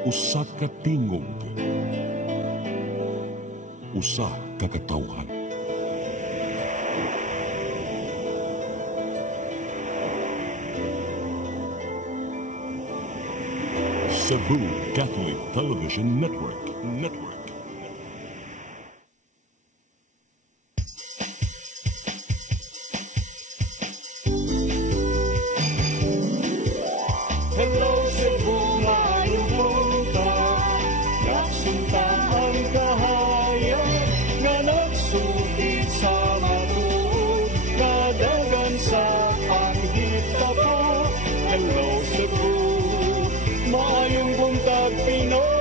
Usa ka tingog, usa ka katawhan. Cebu Catholic Television Network. Hello Cebu, maayong buntag. Naksunta ang kahayan nga nagsugid sa matuod, kadagan sa panghitabo. Hello Cebu, maayong buntag Pinoy.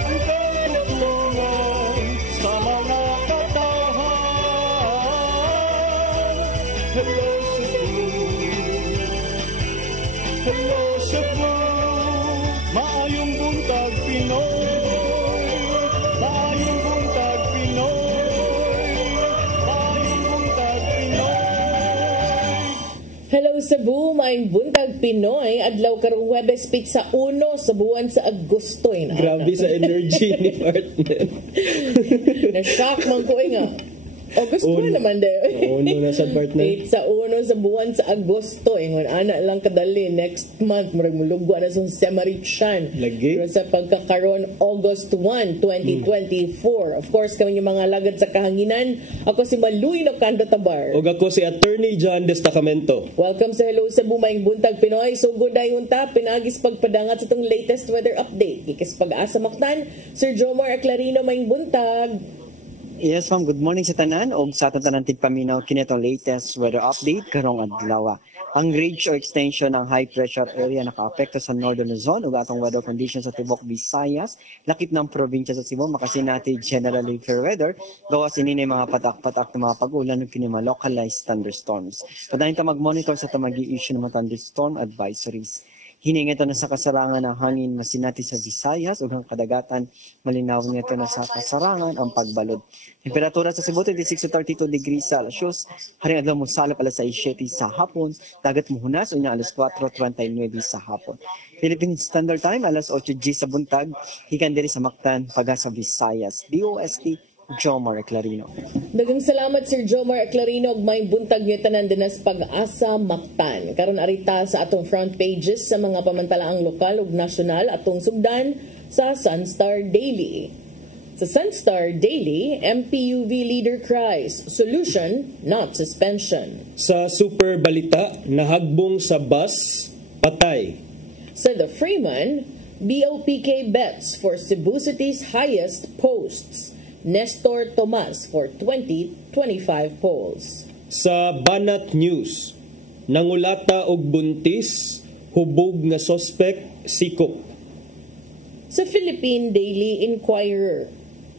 Ang katutulungan sa mga katawhan. Hello Cebu, hello Cebu, maayong buntag Pinoy. Maayong buntag Pinoy. Maayong buntag Pinoy. Hello Cebu, maayong buntag Pinoy. Adlaw karong Huwebes Pizza 1 sa buwan sa Agosto. Grabe sa energy ni partner. Na-shock man ko nga. Agosto naman dayo. Uno na sa partner. Pizza 1 sa buwan sa Agosto. Ingon, ana lang kadali. Next month, marag mulugwa na sa Semarichan. Lagi? Pero sa pagkakaroon, August 1, 2024. Of course, kami yung mga lagad sa kahanginan. Ako si Maluy no Canto Tabar. O ako si Attorney John Destacamento. Welcome sa Hello Cebu, maayong buntag Pinoy. So good day unta, pinagis pagpadangat sa itong latest weather update. Ikis pag-asa maktan, Sir Jomar Aclarino, maayong buntag. Yes, ma'am. Good morning sa tanan o sa tanan tigpaminaw kini itong latest weather update karong adlaw. Ang ridge or extension ng high pressure area nakaapekto sa northern Luzon ug atong weather conditions sa tibok Visayas, lakip ng probinsya sa Cebu makasinati generally fair weather gawas ini mga patak-patak na mga pag-ulan ug kini mga localized thunderstorms. Padayon ta mag-monitor sa tamagi-issue ng mga thunderstorm advisories. Hiningito na sa kasarangan ng hangin masinati sa Visayas ug ang kadagatan malinaw nito na sa kasarangan ang pagbalod. Temperatura sa Cebu 26 to 32 degrees Celsius. Haring adlaw mo salap alas 6:07 sa hapon, dagat muhunas unya alas 4:39 sa hapon. Philippine Standard Time alas 8:00 sa buntag, hikan diri sa Mactan, paga sa Visayas. DOST Jomar Aclarino. Daghang salamat Sir Jomar Aclarino ug may buntag niyo tanan dinas pag-asa Mactan. Karon arita sa atong front pages sa mga pamantalaang lokal ug nasyonal atong sugdan sa Sunstar Daily. Sa Sunstar Daily, MPUV leader cries, solution, not suspension. Sa Super Balita, nahagbong sa bus, patay. Sa The Freeman, BOPK bets for Cebu City's highest posts. Nestor Tomas for 2025 polls. Sa Banat News, nangulata og buntis, hubog nga sospek, sikop. Sa Philippine Daily Inquirer,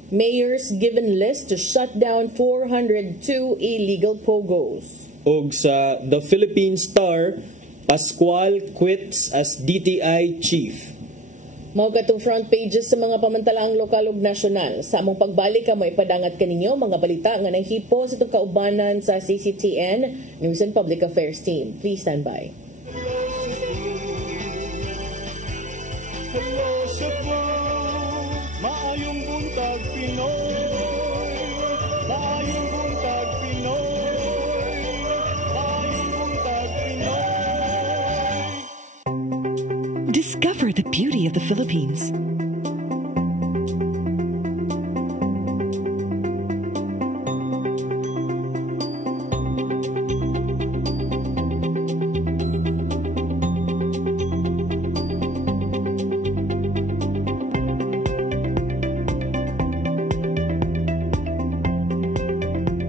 mayors given list to shut down 402 illegal pogos. Og sa The Philippine Star, Pascual quits as DTI chief. Mao katong front pages sa mga pamantalaang lokal ug nasyonal. Sa among pagbalik mo ipadangat kaninyo mga balita nga nahipo sa itong kaubanan sa CCTN News and Public Affairs Team. Please stand by. Hello Cebu, maayong buntag Pinoy. Maayong buntag Pinoy. Maayong buntag Pinoy. Discover the beauty of the Philippines.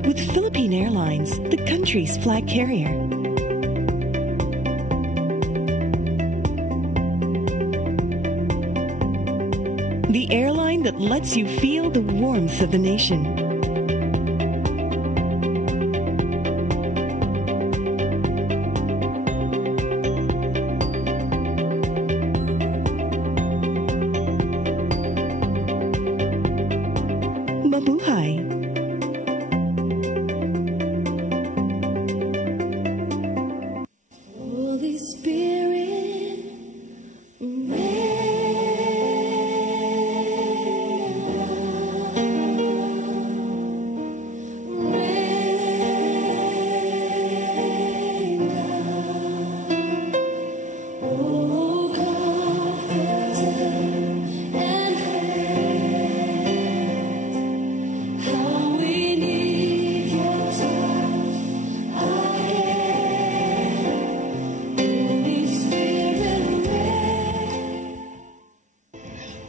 With Philippine Airlines, the country's flag carrier. The airline that lets you feel the warmth of the nation.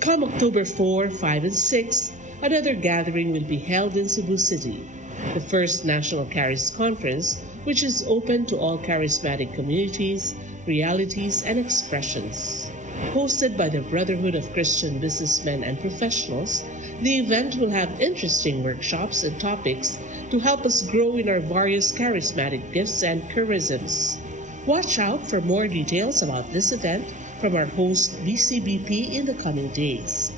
Come October 4, 5, and 6, another gathering will be held in Cebu City, the first National Charis Conference, which is open to all charismatic communities, realities, and expressions. Hosted by the Brotherhood of Christian Businessmen and Professionals, the event will have interesting workshops and topics to help us grow in our various charismatic gifts and charisms. Watch out for more details about this event from our host BCBP in the coming days.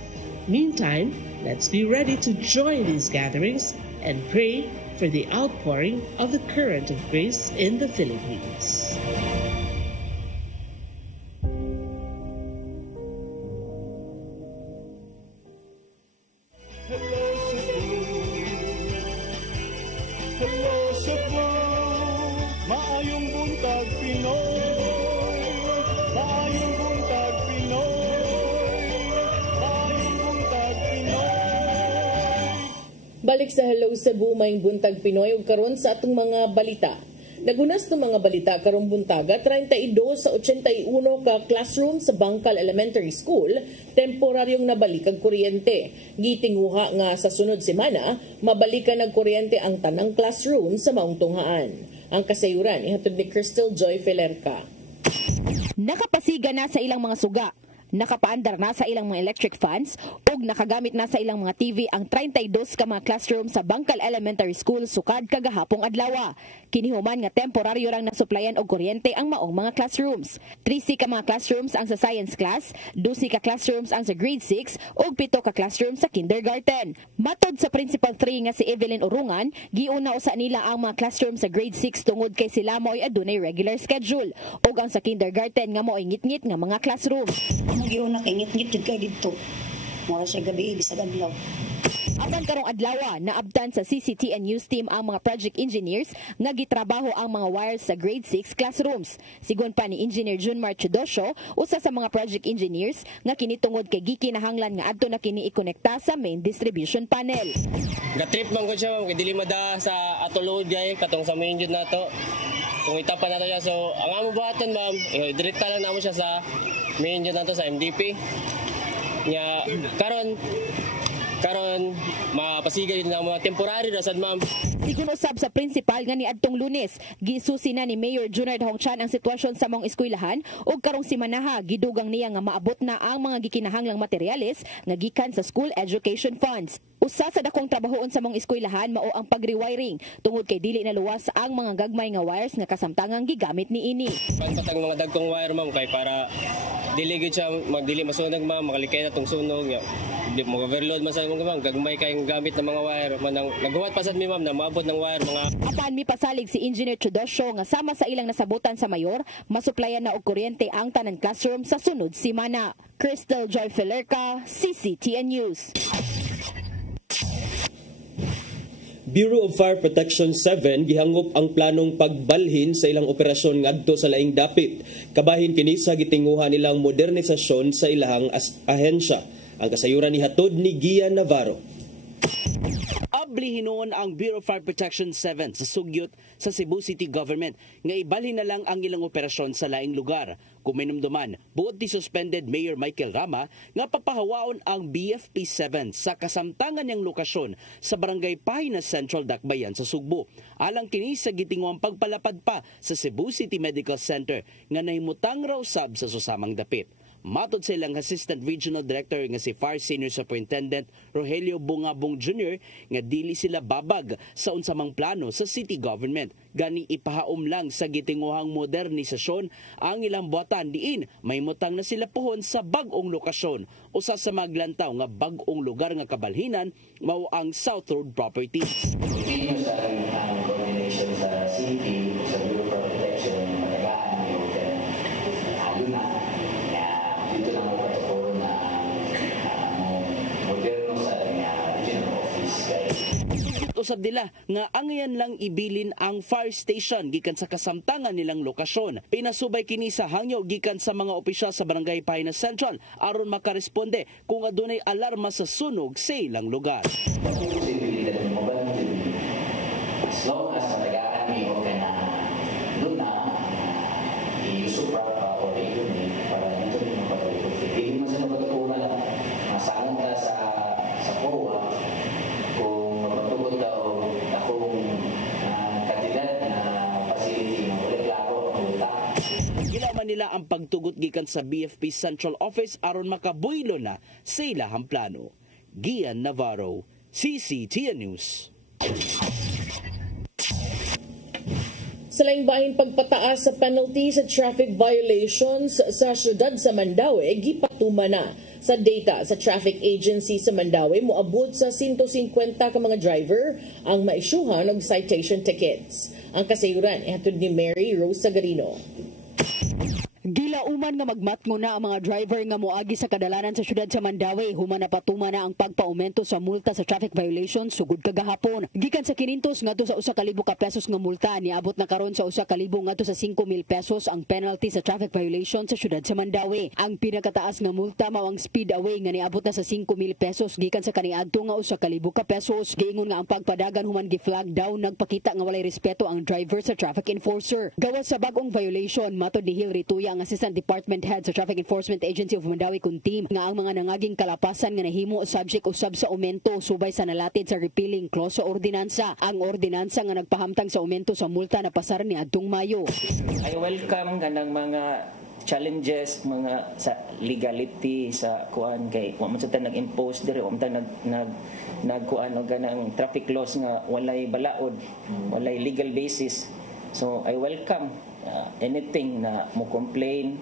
Meantime, let's be ready to join these gatherings and pray for the outpouring of the current of grace in the Philippines. Hello Cebu, maayong buntag Pinoy. Maayong buntag Pinoy. Maayong buntag Pinoy. Balik sa Hello Cebu, maayong buntag Pinoy ug karon sa atong mga balita. Nagunas ng mga balita karong buntaga, 32 sa 81 ka classroom sa Bangkal Elementary School temporaryong nabalik ang kuryente. Gitinguha nga sa sunod semana, mabalikan ang kuryente ang tanang classroom sa maong tunghaan. Ang kasayuran ihatod ni Crystal Joy Felerca. Nakapasiga na sa ilang mga suga. Nakapaandar na sa ilang mga electric fans ug nakagamit na sa ilang mga TV ang 32 ka mga classroom sa Bangkal Elementary School sukad kagahapong adlaw. Kinihuman nga temporaryo lang nasuplayan og kuryente ang maong mga classrooms. 13 ka mga classrooms ang sa science class, 12 ka classrooms ang sa grade 6 ug 7 ka classrooms sa kindergarten. Matod sa Principal 3 nga si Evelyn Urungan, giuna usa nila ang mga classroom sa grade 6 tungod kay sila mo'y adunay regular schedule ug ang sa kindergarten nga mo'y ngit-ngit nga mga classroom. Giuna kay ngit-ngit jud kay didto. Mura siya gabi bisag adlaw. Apan karong adlaw naabtan sa CCTN News team ang mga project engineers nga gitrabaho ang mga wires sa grade 6 classrooms. Sigon pa ni Engineer Junmar Chudosio, usa sa mga project engineers nga kinitungod kay gikinahanglan nga adto na kini ikonekta sa main distribution panel. Ga-trip man gud siya, kay dili mada sa ato load gay katong sa main jud nato. Kung itapan nato siya, so ang amo buhaton ma'am, direkta lang namo siya sa main jud nato sa MDP. Nya karon mapasigay din ang mga temporary ra sad ma'am. Sigun usab sa principal nga ni adtong Lunes, gisusi na ni Mayor Junard Hongchan ang sitwasyon sa mong eskwelahan ug karong simanaha gidugang niya nga maabot na ang mga gikinahanglang materyales nga gikan sa school education funds. Usa sa dakong trabahoon sa mong eskwelahan mao ang pag-rewiring tungod kay dili na luwas ang mga gagmay nga wires nga kasamtangang gigamit niini. Pantang mga dagkong wire ma'am kay para dili gid siya magdili masunog ma'am, makalikay na tong sunog nya. Di mo overload man sa imong ma'am, gagmay kay gamit ng mga wire manang nagawa pa sad mi ma'am na maabot ng wire mga. Apan mi pasalig si Engineer Chudosio nga sama sa ilang nasabutan sa mayor, masuplayan na og kuryente ang tanan classroom sa sunod semana. Crystal Joy Felerca, CCTN News. Bureau of Fire Protection 7 gihangop ang planong pagbalhin sa ilang operasyon ngadto sa laing dapit. Kabahin kini sa gitinguha nilang modernisasyon sa ilang ahensya. Ang kasayuran ni hatod ni Gian Navarro. Abli hinuon ang Bureau of Fire Protection 7 sa sugyot sa Cebu City Government nga ibalhin na lang ang ilang operasyon sa laing lugar. Kuminumduman, buot ni suspended Mayor Michael Rama nga papahawaon ang BFP 7 sa kasamtangan niyang lokasyon sa Barangay Pahinas Central, Dakbayan sa Sugbo. Alang kini sa gitinguang pagpalapad pa sa Cebu City Medical Center nga nahimutang raw sab sa susamang dapit. Matod sa ilang Assistant Regional Director nga si Fire Senior Superintendent Rogelio Bungabong Jr. nga dili sila babag sa unsamang plano sa city government. Gani ipahaom lang sa gitinguhang modernisasyon ang ilang buhatan diin may mutang na sila pohon sa bag-ong lokasyon. Usa sa maglantaw nga bag-ong lugar nga kabalhinan mao ang South Road Properties. Continue sa coordination sa city, sa Bureau of Protection, panagaan yung halo na. Dito lang ang protocol na moderno sa regional office. Usab nila nga angayan lang ibilin ang fire station gikan sa kasamtangan nilang lokasyon. Pinasubay kini sa hangyo gikan sa mga opisyal sa Barangay Pahinas Central aron makaresponde kung adunay alarma sa sunog sa ilang lugar. As long as natagaan niyo ka na doon na i-supra pa o i-unit para dito rin mapatuloy. Hindi man sa napatukunan lang mas nila ang pagtugot gikan sa BFP Central Office aron makabuylo na sa ilahang plano. Gian Navarro, CCTN News. Sa laing bahin pagpataas sa penalty sa traffic violations sa siyudad sa Mandaue, gipatuma na sa data sa traffic agency sa Mandaue, moabot sa 150 ka mga driver ang maisyuhan og citation tickets. Ang kasayuran ihatod ni Mary Rose Sagarino. Gilauman nga magmatngo na ang mga driver nga moagi sa kadalanan sa syudad sa Mandaue, human na patuma na ang pagpaumento sa multa sa traffic violations sugod kagahapon. Gikan sa 500 ngadto sa 1,000 ka pesos nga multa, niabot na karon sa 1,000 ngadto sa 5,000 pesos ang penalty sa traffic violation sa syudad sa Mandaue. Ang pinakataas nga multa mao ang speed away nga niabot na sa 5,000 pesos gikan sa kaniadto nga 1,000 ka pesos. Giingon nga ang pagpadagan human gi-flag down nagpakita nga walay respeto ang driver sa traffic enforcer. Gawas sa bag-ong violation, matod ni Hill Rituya ang Assistant Department Head sa Traffic Enforcement Agency of Mandaue Kuntim nga ang mga nangaging kalapasan nga nahimo subject usab sa aumento subay sa nalatid sa repealing clause sa ordinansa. Ang ordinansa nga nagpahamtang sa aumento sa multa na pasar ni adtong Mayo. I welcome kanang mga challenges mga sa legality sa kuan kay wa man sa nag-impose dire wa man nagkuan og ganang traffic laws nga walay balaod, walay legal basis. So I welcome anything na mo complain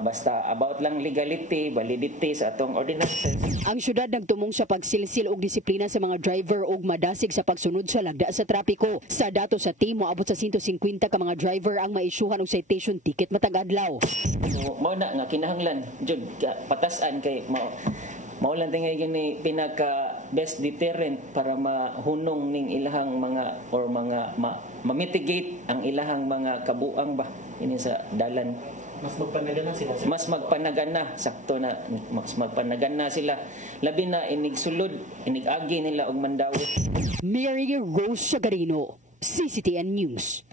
basta about lang legality, validity sa atong ordinances. Ang syudad nagtumong sa pagsilsil og disiplina sa mga driver og madasig sa pagsunod sa lagda sa trapiko. Sa dato sa team, moabot sa 150 ka mga driver ang maisyuhan og citation ticket matag adlaw. So, mao na nga kinahanglan jud patasan kay mao lang tingay gini pinaka best deterrent para mahunong ning ilahang mga or mga ma-mitigate ang ilahang mga kabuang ba ini sa dalan. Mas magpanagana sila. Mas magpanagana, sakto na mas magpanagana sila. Labi na inigsulod, inigagi nila og Mandaue. Mary Rose Sagarino, CCTN News.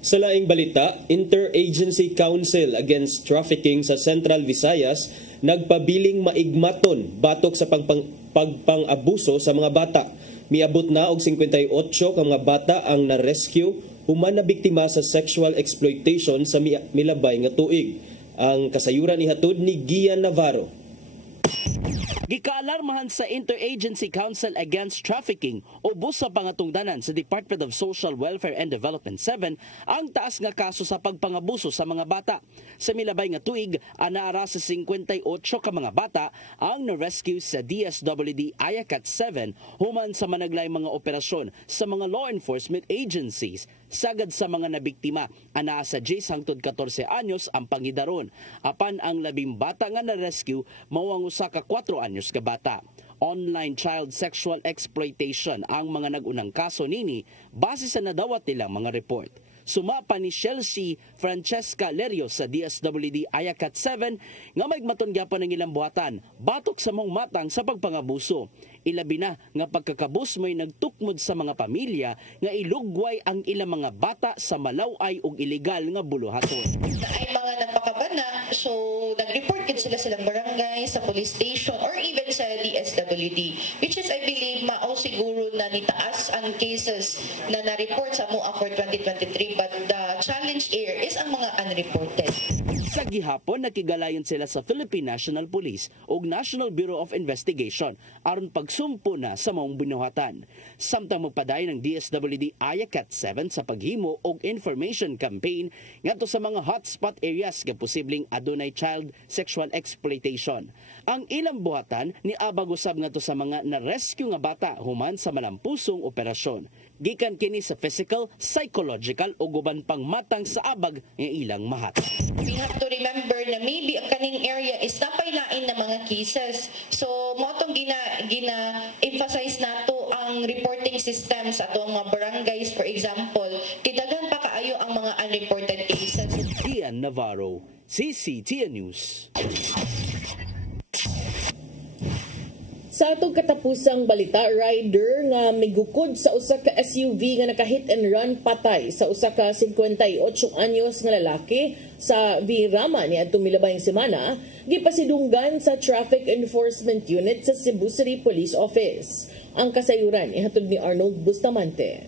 Sa laing balita, Interagency Council Against Trafficking sa Central Visayas nagpabiling maigmaton batok sa pagpang-abuso sa mga bata. Miabot na og 58 ka mga bata ang na-rescue human na biktima sa sexual exploitation sa milabay nga tuig. Ang kasayuran ihatod ni Gian Navarro. Gikaalarmahan sa Interagency Council Against Trafficking o ubos sa pangatungdanan sa Department of Social Welfare and Development 7 ang taas nga kaso sa pagpangabuso sa mga bata. Sa milabay nga tuig, anaara sa 58 ka mga bata ang na-rescue sa DSWD Ayakat 7 human sa managlay mga operasyon sa mga law enforcement agencies. Sagad sa mga nabiktima, anaa sa 10 hangtod 14 anyos ang pangidaron. Apan ang labing bata nga na-rescue, mawang usa ka 4 anyos ka bata. Online child sexual exploitation ang mga nagunang kaso nini base sa nadawat nilang mga report. Sumapa ni Chelsea Francesca Lerio sa DSWD Ayakat 7 nga maigmaton gyapon ang ilang buhatan batok sa mong matang sa pagpangabuso. Ilabi na nga pagkakabus may nagtukmod sa mga pamilya nga ilugway ang ilang mga bata sa malaway ug illegal nga buluhaton. Ay mga nagpakabana, so nag-report kit sila silang barangay, sa police station or even sa DSWD, which is I believe mao siguro na nitaas ang cases na na-report sa MUA for 2023, but the challenge here is ang mga unreported. Sa gihapon, nakigalayon sila sa Philippine National Police ug National Bureau of Investigation aron pagsumpo na sa maong binuhatan. Samtang magpadayon ng DSWD Ayakat 7 sa paghimo og information campaign ngadto sa mga hotspot areas nga posibleng adunay child sexual exploitation. Ang ilang buhatan ni abag usab ngadto sa mga na-rescue nga bata human sa malampusong operasyon. Gikan kini sa physical, psychological o guban pang matang sa abag nga ilang mahat. We have to remember na maybe ang kaning area is napailain na mga cases. So mo atong gina-emphasize nato ang reporting system sa atong mga barangays, for example. Kidagan pa kaayo ang mga unreported cases. Gian Navarro, CCTN News. Sa atong katapusang balita, rider nga migukod sa usa ka SUV nga naka-hit and run patay sa usa ka 58 anyos nga lalaki sa Virama niadtong milabayng semana, gipasidunggan sa Traffic Enforcement Unit sa Cebu City Police Office. Ang kasayuran ihatod ni Arnold Bustamante.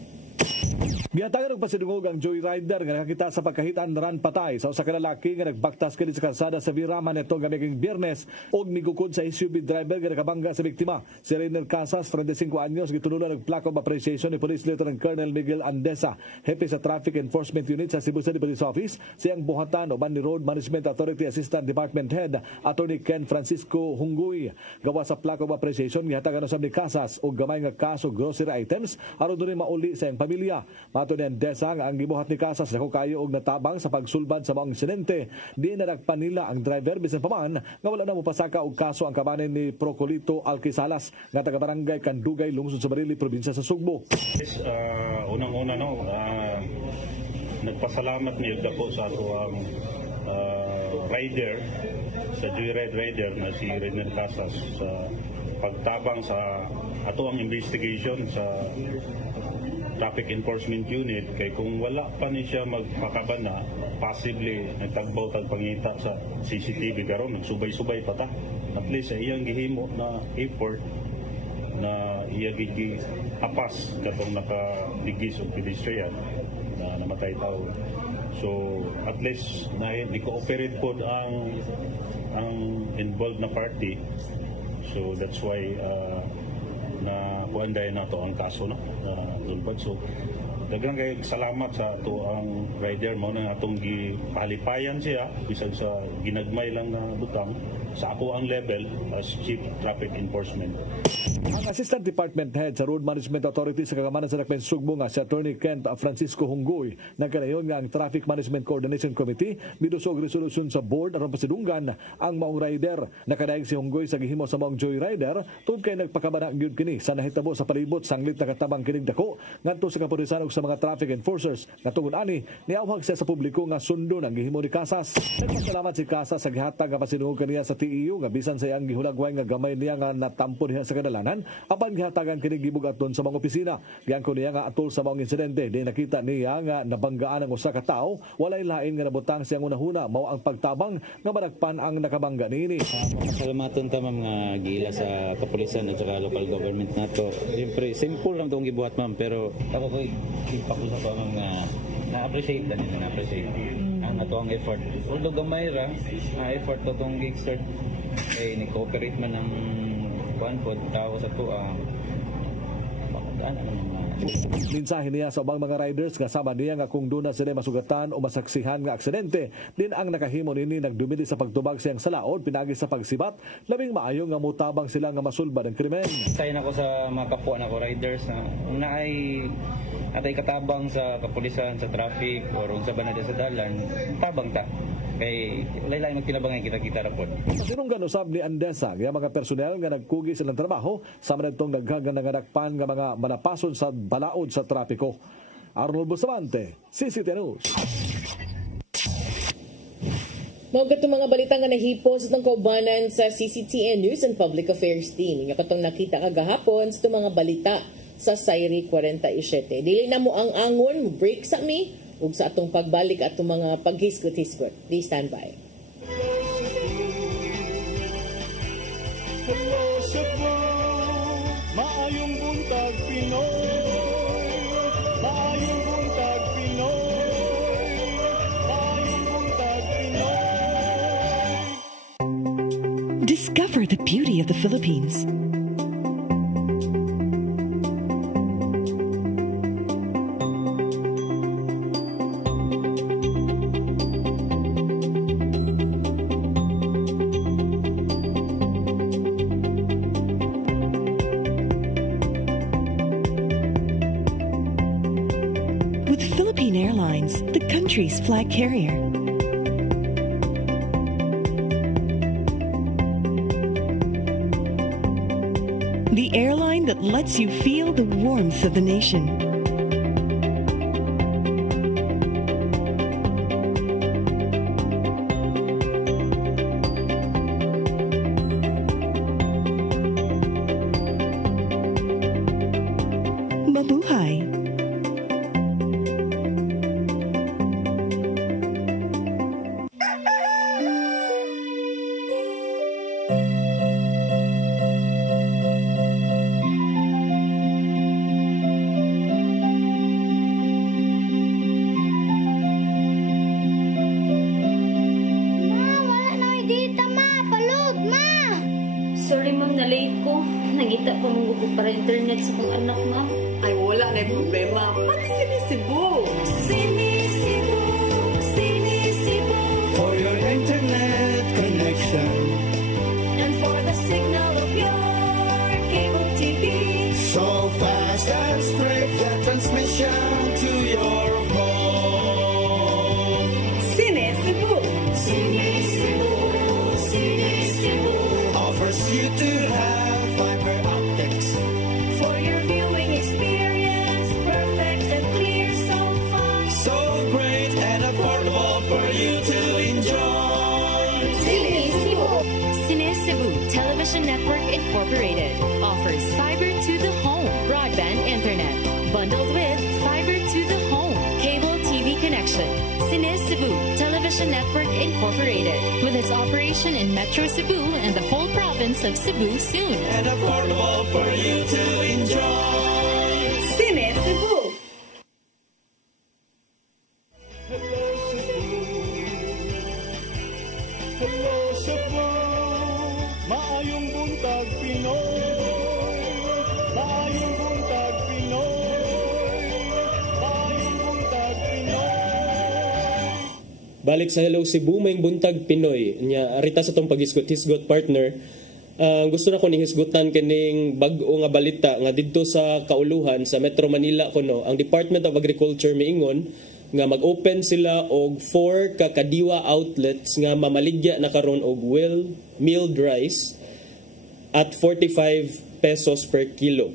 Gihatagan og pasidungog ang joyrider nga nakakita sa pagkahitan ran patay sa usa ka lalaki nga nagbaktas kini sa kalsada sa Virama neto gamiging Biyernes og migukod sa SUV driver nga nakabangga sa biktima. Si Rainer Casas, 35 anyos, gitunulan ng plaque of appreciation ni Police Lieutenant Colonel Miguel Andesa, hepe sa Traffic Enforcement Unit sa Cebu City Police Office. Siyang buhatan uban ni Road Management Authority Assistant Department Head Attorney Ken Francisco Hunggoy. Gawa sa plaque of appreciation gihatagan usab ni Casas og gamay nga kaso grocery items aron dunay mauli sa iyang pamilya. Mato ni Andesa nga ang gibuhat ni Casas dako kayo og natabang sa pagsulbad sa maong insidente. Di na nagpanila ang driver bisan pa man nga wala na mopasaka og kaso ang kabanin ni Procolito Alquisalas nga taga barangay Kandugay, lungsod sa Barili, probinsya sa Sugbo. Unang-una nagpasalamat ni Yugda po sa ato ang rider, sa joyride rider na si Rainer Casas sa pagtabang sa ato ang investigation sa Traffic Enforcement Unit kay kung wala pa ni siya magpakabana, possibly nagtagbaw tagpangita sa CCTV karon nagsubay-subay pa ta. At least sa iyang gihimo na effort na iya gigi apas katong nakaligis og pedestrian na namatay tao. So at least na ni-cooperate pod ang involved na party. So that's why na kuanday na to ang kaso na tulpad. So daghang kay salamat sa ato ang rider mo na atong gipalipayan siya bisag sa ginagmay lang na butang sa ako ang level as Chief Traffic Enforcement. Ang Assistant Department Head sa Road Management Authority sa Kagamanan sa Dakmen Sugbo nga si Attorney Ken Francisco Hunggoy nagkanayon nga ang Traffic Management Coordination Committee midusog resolution sa board aron pasidunggan ang maong rider. Nakadaig si Hunggoy sa gihimo sa maong joyrider tungod kay nagpakabana gyud kini sa nahitabo sa palibot sanglit nakatabang kining dako ngadto sa kapulisan ug sa mga traffic enforcers nga tungod ani niawhag siya sa publiko nga sundon ang gihimo ni Casas. Nagpasalamat si Casas sa gihatag nga pasidungog kaniya sa TEU nga bisan sa iyang gihulagway nga gamay niya nga natampo diha sa kadalanan apan gihatagan kini gibugaton sa mga opisina. Giangko niya nga atol sa mga insidente di nakita niya nga nabanggaan ang usa ka tawo walay lain nga nabutang siyang unahuna mao ang pagtabang nga madagpan ang nakabangga niini. Salamaton ta ma'am nga giila sa kapulisan at saka local government nato. Siyempre simple lang tong gibuhat ma'am pero ako ko ipakusa pa ma'am nga na-appreciate na nila na-appreciate ang ato ang effort. Although gamay ra effort to tong gigster eh ni-cooperate man ang kuan pod tao sa tuwa makadaan ang Mensahe niya sa ubang mga riders nga sama niya nga kung doon na sila masugatan o masaksihan nga aksidente din ang nakahimo nini nagdumili sa pagtubag siyang salaod pinagi sa pagsibat labing maayo nga mutabang sila nga masulbad ang krimen. Sayon ako sa mga kapwa nako riders na naay atay katabang sa kapulisan sa traffic or unsa ba na sa dalan tabang ta kay laylay magkinabangan kita rapod. Sinunggan usab ni Andesa nga mga personel nga nagkugi silang trabaho sama nitong daghagan nga nakpan nga mga manapason sa balaod sa trapiko. Arnold Bustamante, CCTV News. Mga katong mga balita nga nahipos ng kaubanan sa CCTN News and Public Affairs Team. Nga katong nakita kagahapon sa mga balita sa Sairi 47. Dili na mo ang angon, break sa mi, ug sa atong pagbalik atong mga paghisgot-hisgot. Please stand by. Hello Cebu, maayong buntag Pinoy, maayong buntag Pinoy, maayong buntag Pinoy. Discover the beauty of the Philippines. Airlines, the country's flag carrier. The airline that lets you feel the warmth of the nation. Mabuhay. Sorry ma'am, na-late ko. Nangita pa mong gupo para internet sa kong anak ma'am. Ay, wala na yung problema. Pag-sinisibo. Sinisibo, sinisibo. For your internet connection. And for the signal of your cable TV. So fast and straight the transmission to your home. Sinisibo. Sinisibo, sinisibo. Offers you to have fiber optics. For your viewing experience, perfect and clear so far. So great and affordable for you to enjoy. Sinisibo. Sinisibo Television Network Incorporated offers fiber to the home broadband internet bundled with fiber to the home cable TV connection. Sinisibo Television Network Incorporated with its operation in Metro Cebu and the whole province of Cebu soon. And affordable for you to enjoy. Sinisibo. Hello Cebu, maayong buntag Pinoy. Maayong buntag Pinoy. Maayong buntag Pinoy. Balik sa Hello Cebu, may buntag Pinoy. Nya arita sa tong paghisgot-hisgot partner. Gusto na ko ning hisgutan kining bag-o nga balita nga didto sa Kauluhan sa Metro Manila kuno ang Department of Agriculture miingon nga mag-open sila og 4 ka kadiwa outlets nga mamaligya na karon og well milled rice at 45 pesos per kilo.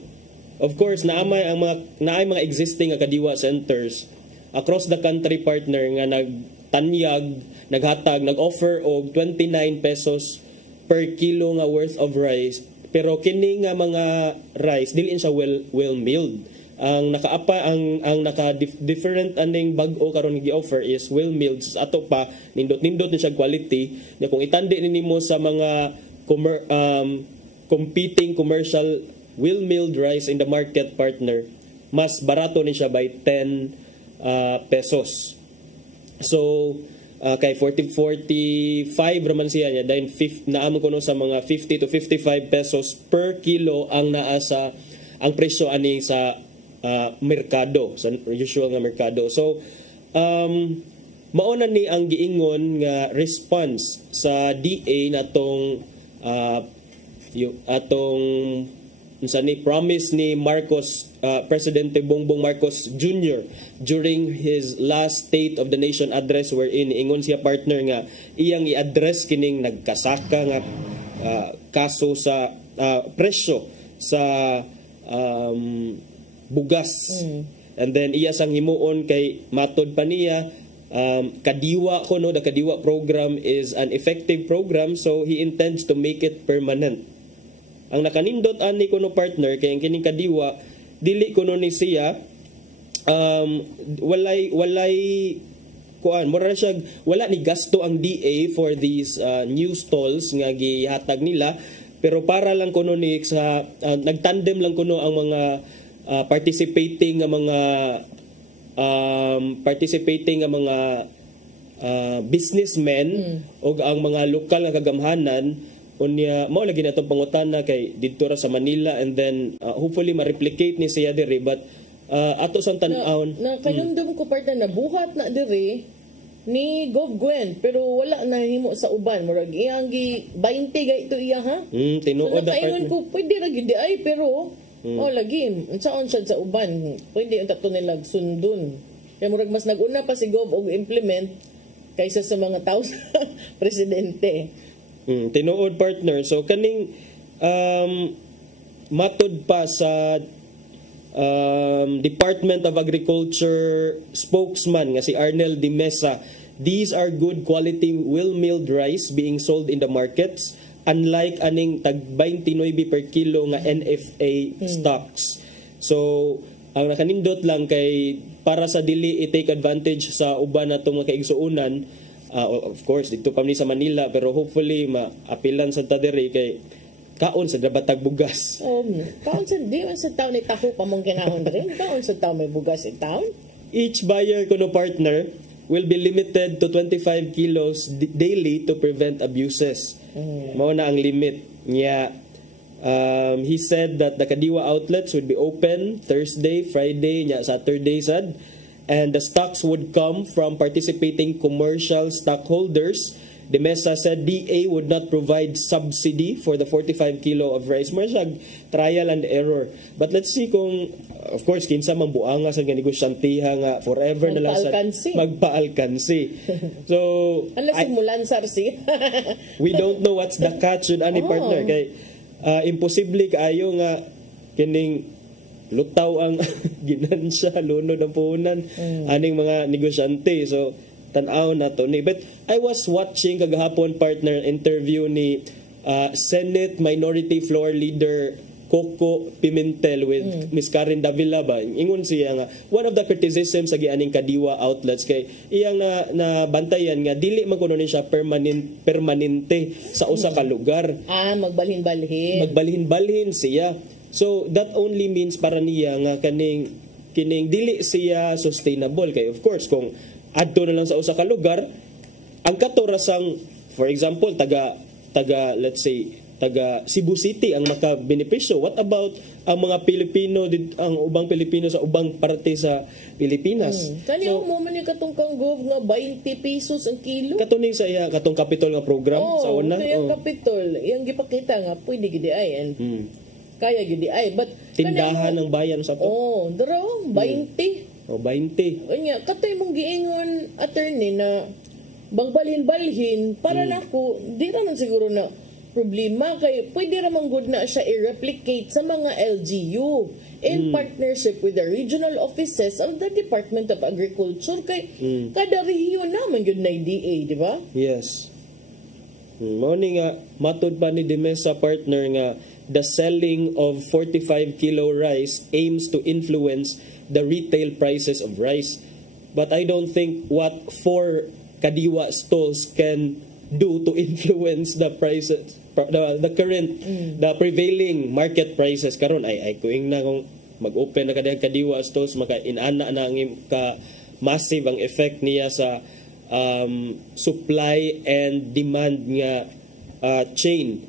Of course, naay mga existing nga kadiwa centers across the country partner nga nagtanyag, naghatag, nag-offer og 29 pesos per kilo nga worth of rice. Pero kini nga mga rice dili siya well milled. Ang naka different aning bag-o karon gi-offer is well milled. Ato pa nindot ni siya quality. Na kung itandi nimo sa mga competing commercial well milled rice in the market partner, mas barato ni siya by 10 pesos. So kay 45 raman siya niya dahil naamon ko no sa mga 50 to 55 pesos per kilo ang naa sa ang presyo ani sa merkado, sa usual nga merkado. So mauna ni ang giingon nga response sa DA natong atong unsa ni promise ni Marcos, Presidente Bongbong Marcos Jr. during his last State of the Nation address wherein ingon siya partner nga iyang i-address kining nagkasaka nga kaso sa presyo sa bugas. And then iya sang himuon kay matod pa niya kadiwa ko no, the kadiwa program is an effective program, so he intends to make it permanent. Ang nakanindot ani kuno partner kay kining kadiwa dili kuno ni siya walay kuan mura siya wala ni gasto ang DA for these new stalls nga gihatag nila, pero para lang kuno ni sa nagtandem lang kuno ang mga participating nga mga businessmen o ang mga lokal nga kagamhanan. Unya mao lagi natong pangutana kay didto ra sa Manila, and then hopefully ma-replicate ni siya diri, but ato sang tan-awon na kanundom ko part na nabuhat na diri ni Gov Gwen pero wala na himo sa uban murag iyang gi 20 ga ito iya ha tinuod so, na ko pwede ra gid ay pero lagi unsaon sad sa uban pwede unta to nila sundon kay murag mas naguna pa si Gov og implement kaysa sa mga tao sa presidente. Tinuod partner. So kaning matod pa sa Department of Agriculture spokesman nga si Arnel Di Mesa, these are good quality well-milled rice being sold in the markets unlike aning tag 29 per kilo nga NFA stocks. So ang nakanindot lang kay para sa dili i-take advantage sa uban natong mga kaigsuonan. Of course dito pa ni sa Manila, pero hopefully maapilan sa tadiri kay kaon sa dabatag bugas. Kaon sa di man sa taon ni taho pa mong kinahon rin. Kaon sa taon may bugas in town. Each buyer kuno partner will be limited to 25 kilos daily to prevent abuses. Mao na ang limit niya. He said that the Kadiwa outlets would be open Thursday, Friday, Saturday sad, and the stocks would come from participating commercial stockholders. The Mesa said DA would not provide subsidy for the 45 kilo of rice. Masyag trial and error. But let's see kung, of course, kinsa mang buanga sa negosyantiha nga forever na lang sa magpaalkansi. So, unless simulan sarsi. We don't know what's the catch with any partner. Kay, imposible kaayo nga kining lutaw ang ginansya, lunod ang puhunan, aning mga negosyante. So, tanaw na to ni. But I was watching kagahapon partner interview ni Senate Minority Floor Leader Coco Pimentel with Ms. Karen Davila ba. Ingon siya nga, one of the criticisms sa gianing Kadiwa outlets kay iyang na bantayan nga dili man kuno ni siya permanente sa usa ka lugar. Magbalhin-balhin. Magbalhin-balhin siya. So that only means para niya nga kining dili siya sustainable kay of course kung adto na lang sa usa ka lugar ang katorasang for example taga let's say taga Cebu City ang makabenepisyo. What about ang mga Pilipino ang ubang Pilipino sa ubang parte sa Pilipinas? Kaniyo mo man katong kanggov nga 20 pesos ang kilo. Katuning sa iya katong Capitol nga program sa una. Yung Capitol, iyang gipakita nga pwede gid ay and kaya gid ay but tindahan ng bayan sa to. Daro 20. 20. Kanya katay mong giingon attorney na bangbalhin-balhin para nako di naman siguro na problema kay pwede ramang good na siya i-replicate sa mga LGU in partnership with the regional offices of the Department of Agriculture kay kada rehiyon naman yun na DA, di ba? Yes. Mao ni nga matud pa ni Dimesa partner nga the selling of 45 kilo rice aims to influence the retail prices of rice. But I don't think what 4 Kadiwa stalls can do to influence the prices, the current, the prevailing market prices. Karon ay kuing na kung mag-open na kadiyang Kadiwa stalls, maka-inana na ang massive ang effect niya sa supply and demand nga chain.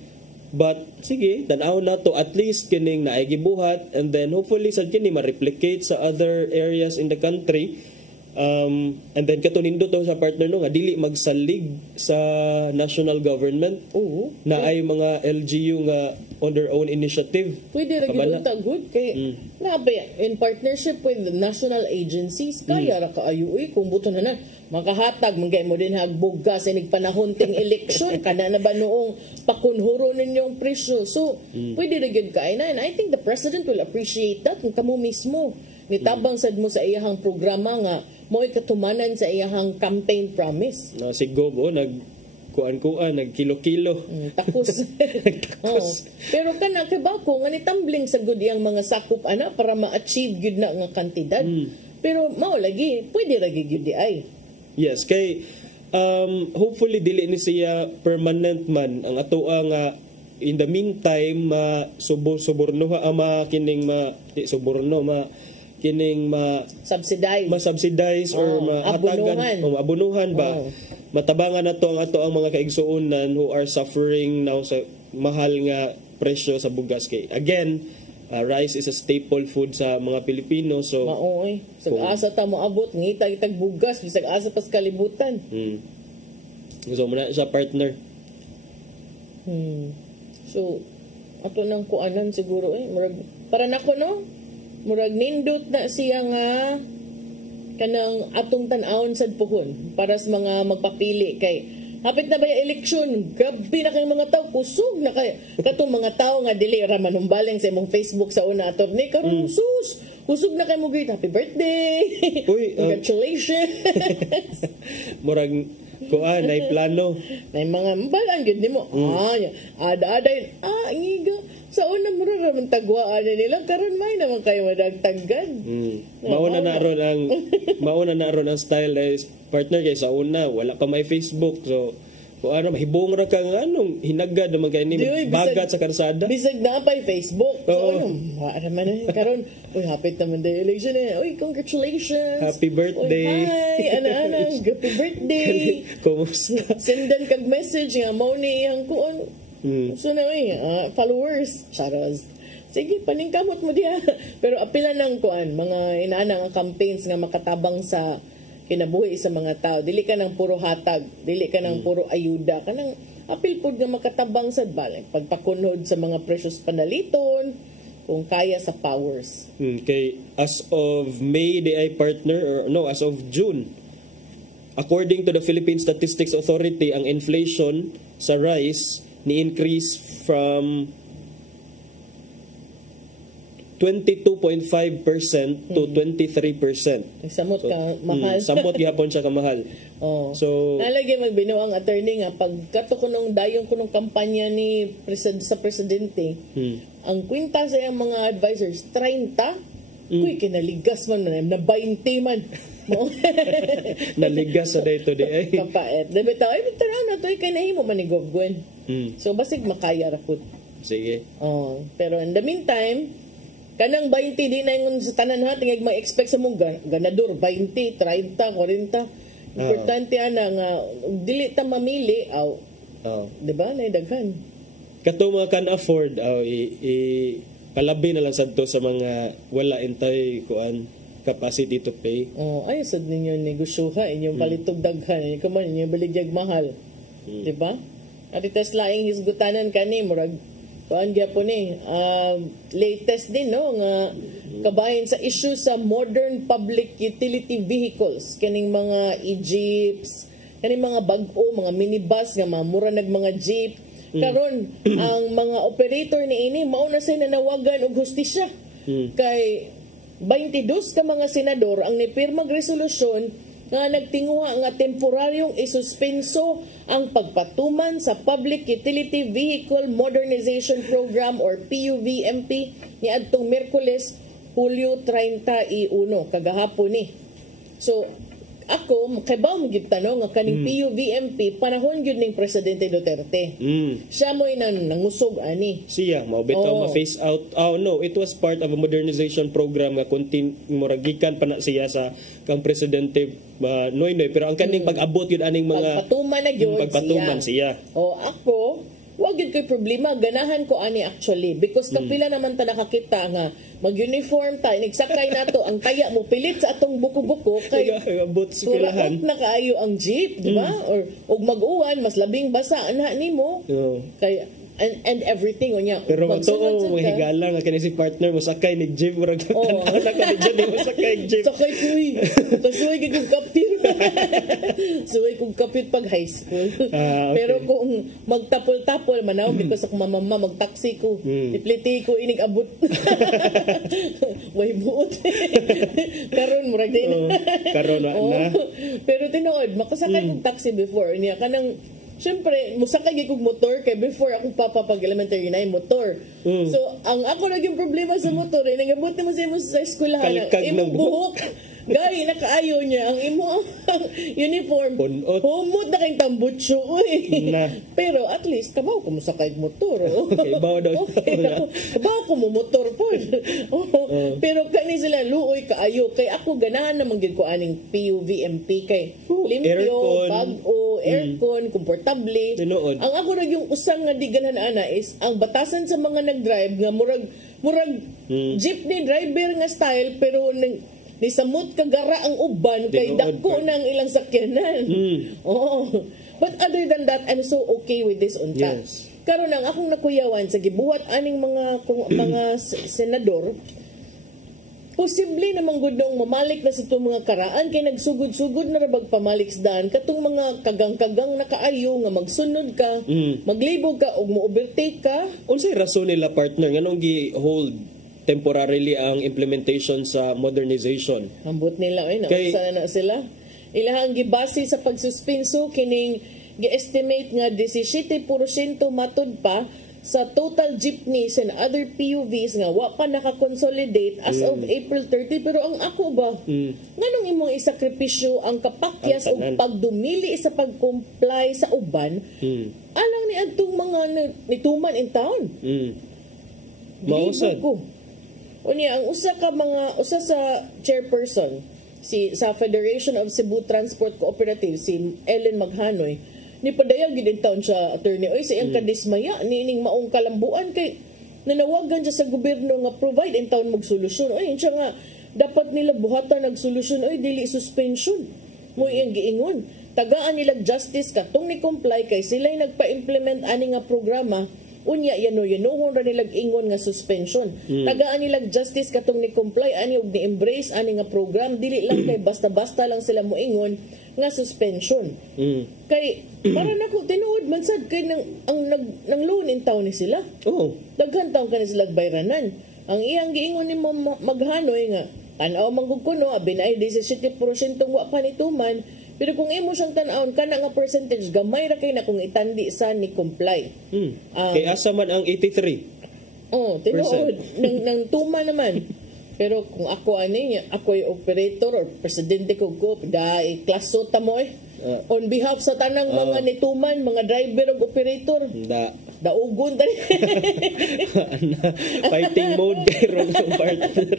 But sige, tanaw na to at least kining naigibuhat and then hopefully sad kini ma-replicate sa other areas in the country. And then katunindo to sa partner no nga dili magsalig sa national government na ay mga LGU nga on their own initiative. Pwede ra gyud ta good kay in partnership with the national agencies kaya ra kaayo kung buto na makahatag mangay mo din hagbugas inig panahon ting election kana na ba noong pakunhuro ninyong presyo. So pwede ra gyud kay na and I think the president will appreciate that kung kamo mismo nitabang sad mo sa iyahang programa nga mo'y katumanan sa iyahang campaign promise. No, si Gobo nagkuan nagkilo-kilo. Takos. Pero kana kay bako nga nitambling sa gud iyang mga sakop ana para ma-achieve gyud na nga kantidad. Pero mao lagi pwede ra gyud di ay. Yes, kay hopefully dili ni siya permanent man ang atoa nga in the meantime subornoha ama kining kining ma-subsidize or mahatagan o abunuhan ba matabangan na to ang ato ang mga kaigsuonan who are suffering now sa mahal nga presyo sa bugas kay again rice is a staple food sa mga Pilipino so maoy asa ta moabot ngita itag bugas bisag asa pas kalibutan gusto mo na siya partner so ato nang kuanan siguro para nako no murag nindot na siya nga kanang atong tan-awon sad puhon para sa mga magpapili kay hapit na ba yung eleksyon gabi na kayong mga tao kusog na kay katong mga tao nga dili ra manumbaleng sa imong Facebook sa una attorney karon sus kusog na kay mo greet happy birthday congratulations murag kuan ay plano may mga balang gyud nimo ada ngiga sa una mo raman tagwaan nila karon may naman kayo madagtaggan mauna na ron ang style is partner kay sa una wala ka may Facebook so kung ano mahibong ra ka nga anong hinagad naman kay ni bagat sa karsada bisag na pa Facebook so ano man karon hapit naman the election congratulations happy birthday hi ana happy birthday kumusta sendan kag message nga mao ni ang kuan So na followers. Charos. Sige, paningkamot mo diya. Pero apila ng kuan, mga inaanang campaigns nga makatabang sa kinabuhi sa mga tao. Dili ka ng puro hatag, dili ka ng puro ayuda, kanang apil pud nga makatabang sa balik. Pagpakunhod sa mga precious panaliton, kung kaya sa powers. Okay, as of May, di ay partner, or no, as of June, according to the Philippine Statistics Authority, ang inflation sa rice ni-increase from 22.5% to 23%. Samot ka mahal. Samot gihapon siya kamahal. So nalagi magbinaw ang attorney nga pagkato kunong dayon kunong kampanya ni sa presidente. Ang kwinta sa iyang mga advisors 30. Uy, kinaligas man na 20 man. Naligas sa dito di ay. Kapait. Dabi tayo, ay bitaraw na to, kay nahimo man ni Gwen. So basig makaya ra pud. Sige. Pero in the meantime, kanang 20 di na yung sa tanan ha, tingag mag-expect sa mong ganador, 20, 30, 40. Importante ana nga, dili ta mamili, di ba, naidaghan. Kato mga can afford, palabi na lang sadto sa mga wala intay kuan capacity to pay. Ay, sad ninyo negosyo ha, inyong palitog daghan, inyong man, inyong baligyag mahal. Di ba? At itas laing hisgutanan kani, murag, kuan gyapon latest din no nga kabahin sa issue sa modern public utility vehicles kaning mga e-jeeps, kaning mga bag-o, mga minibus nga mura nag mga jeep karon ang mga operator ni ini mao na say nanawagan og hustisya kay 22 ka mga senador ang nipirmag resolusyon nga nagtinguha nga temporaryong isuspenso ang pagpatuman sa Public Utility Vehicle Modernization Program or PUVMP ni adtong Miyerkules, Hulyo 31 kagahapon ni. So ako kay ba mo gid tanong nga kaning PUVMP panahon gyud ning Presidente Duterte. Siya mo nangusog ani. Siya mao bitaw ma-phase out. No, it was part of a modernization program nga muragikan pa na siya sa kang Presidente Noynoy, pero ang kaning pag-abot yun aning mga pagpatuman na yun siya. Ako wag yun ko'y problema, ganahan ko ani actually because kapila naman ta nakakita nga mag-uniform ta, inagsakay nato ang kaya mo pilit sa atong buko-buko kay suraot na kaayo ang jeep, di ba? Or mag-uwan mas labing basa ana nimo. Kay and everything unya. Pero magtuo mo higala nga kini si partner mo sakay ni jeep murag tanda ka ni jeep mo sakay jeep. Sakay kuy. Kasuy gid kog kapit. Suway kog kapit pag high school. Okay. Pero kung magtapol-tapol manaw because ako mama magtaksi ko. Ipliti ko inig abot. Way buot. Karon murag din. Karon na. Pero tinuod makasakay kog taxi before niya kanang siyempre, musakay kong motor kay before akong papa pag elementary na yung motor. So, ang ako naging problema sa motor, nagabot naman sa eskwelahan. Imong buhok. Gari, nakaayo niya. Ang imo uniform. Humot na kayong tambutso. Pero at least, kabaw ko musakay motor. Kabaw daw. Kabaw ko mo motor po. Pero kani sila, luoy kaayo. Kay ako ganahan naman gid ko aning PUVMP kay limpyo, bag-o, aircon, komportable. Ang ako na yung usang nga di ganahan ana is ang batasan sa mga nag-drive nga murag jeepney driver nga style pero ni samot kagara ang uban kay dako ng ilang sakyanan. But other than that, I'm so okay with this unta. Karon ang akong nakuyawan sa gibuhat aning mga senador, posible namang gud nung mamalik na sa itong mga karaan kay nagsugod-sugod na rabag pamaliksdan katong mga kagang-kagang na kaayo nga magsunod ka, maglibog ka o mo-overtake ka. Unsay rason nila partner nganong gi-hold temporarily ang implementation sa modernization? Ambot nila nausa na sila. Ilahang gibase sa pagsuspenso kining gi-estimate nga 17% matud pa sa total jeepneys and other PUVs nga wa pa naka-consolidate as of April 30. Pero ang ako ba, nganong imong isakripisyo ang kapakyas o pagdumili sa pag-comply sa uban alang ni adtong mga nituman in town. Mausad. Unya, ang usa sa chairperson sa Federation of Cebu Transport Cooperative, si Ellen Maghanoy, ni padayag gid taon siya attorney oy sa iyang kadismaya nining maong kalambuan kay nanawagan siya sa gobyerno nga provide in taon mag solusyon oy siya nga dapat nila buhatan nag solusyon oy dili suspension mo iyang giingon tagaan nila justice katong ni comply kay sila nagpa-implement ani nga programa unya yano-yanohon ra nilag ingon nga suspension. Tagaan nilag justice katong ni comply ani og ni embrace ani nga program dili lang kay basta-basta lang sila moingon nga suspension. Kay para nako tinuod man sad kay nang loan in town ni sila. Daghan taon kani sila bayranan. Ang iyang giingon ni maghanoy nga tan-aw manggug kuno abinay 17% wa pa nituman. Pero kung imo siyang tan-awon kana nga percentage gamay ra kay na kung itandi sa ni comply. Kay asa man ang 83. Tinuod nang tuma naman. Pero kung ako ani ako yung operator or presidente ko dai klaso ta mo on behalf sa tanang mga nituman, mga driver ug operator. Daugon tani. Fighting mode kay ron partner.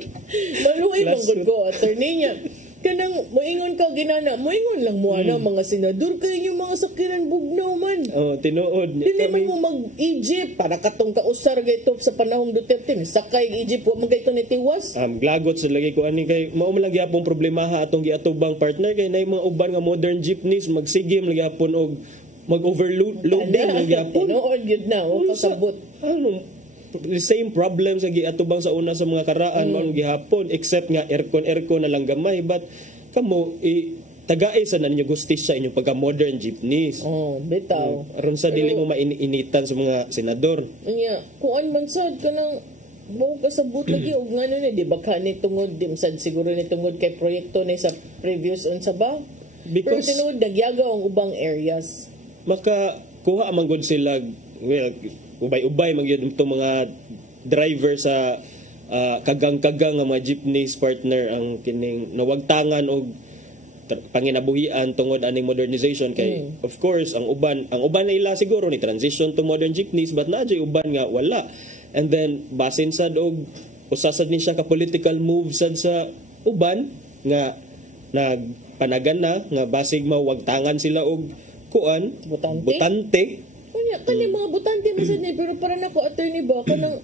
Maluoy manggod ko attorney niya. Kanang moingon ka ginana, moingon lang mo ana mga senador kay yung mga sakiran bugnaw man. Tinuod. Dili man mo mag-Egypt para katong kausar gayto sa panahong Duterte. Sakay Egypt wa man gayto ni tiwas. Glagot sa lagi ko ani kay mao man lang gyapon problema ha atong giatubang partner kay nay mga uban nga modern jeepneys magsigim lagi hapon og mag-overloading lagi hapon. Tinuod gyud na o kasabot. The same problem sa giatubang sa una sa mga karaan mao gihapon except nga aircon na lang gamay but kamo tagaay sa ninyo gustis sa inyong pagka modern jeepneys. Bitaw. Aron sa dili mo mainitan sa mga senador. Kuan man sad kanang mo kasabot lagi og ngano ni di ba kani tungod dim sad siguro ni tungod kay proyekto ni sa previous unsa ba? Because tinuod nagyagaw ang ubang areas. Maka kuha man gud sila ubay-ubay magyud itong mga driver sa kagang-kagang nga mga jeepneys partner ang kining nawagtangan og panginabuhian tungod aning modernization kay of course ang uban nila siguro ni transition to modern jeepneys but naadjay uban nga wala and then basin sad og usasad ni siya ka political move sad sa uban nga nagpanagan na nga basig mawagtangan sila og kuan butante. Kani mga butante mo sad ni pero para nako attorney ba kanang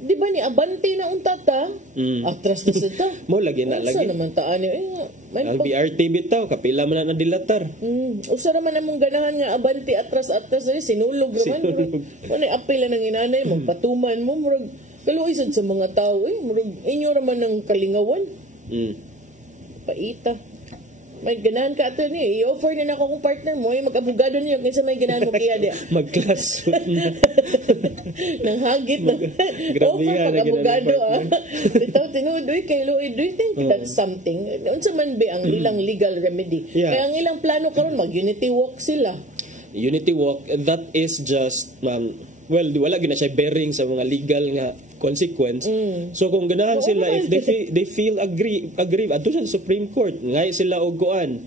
di ba ni abante na untata atras na sita mo lagi na lagi naman taan ang BRT bitaw kapila man na dilatar usa ra man among ganahan nga abante atras sinulog man mo ni apil nang inanay magpatuman mo murag kaluoy sad sa mga tao murag inyo ra man ang kalingawan paita may ganahan ka ito niya. I-offer na ako kong partner mo. Mag-abogado niyo. Kinsa may ganahan mo kaya diya. Mag-class. Nang hagit. Offer mag-abogado. Bitaw, tinuod. Kay Lloyd, do you think that's something? Unsa man ba ang ilang legal remedy? Kaya ang ilang plano karon mag-unity walk sila. Unity walk, that is just, wala gina siya bearing sa mga legal nga consequence. So kung ganahan sila, if they feel agree adto sa Supreme Court, ngay sila og kuan,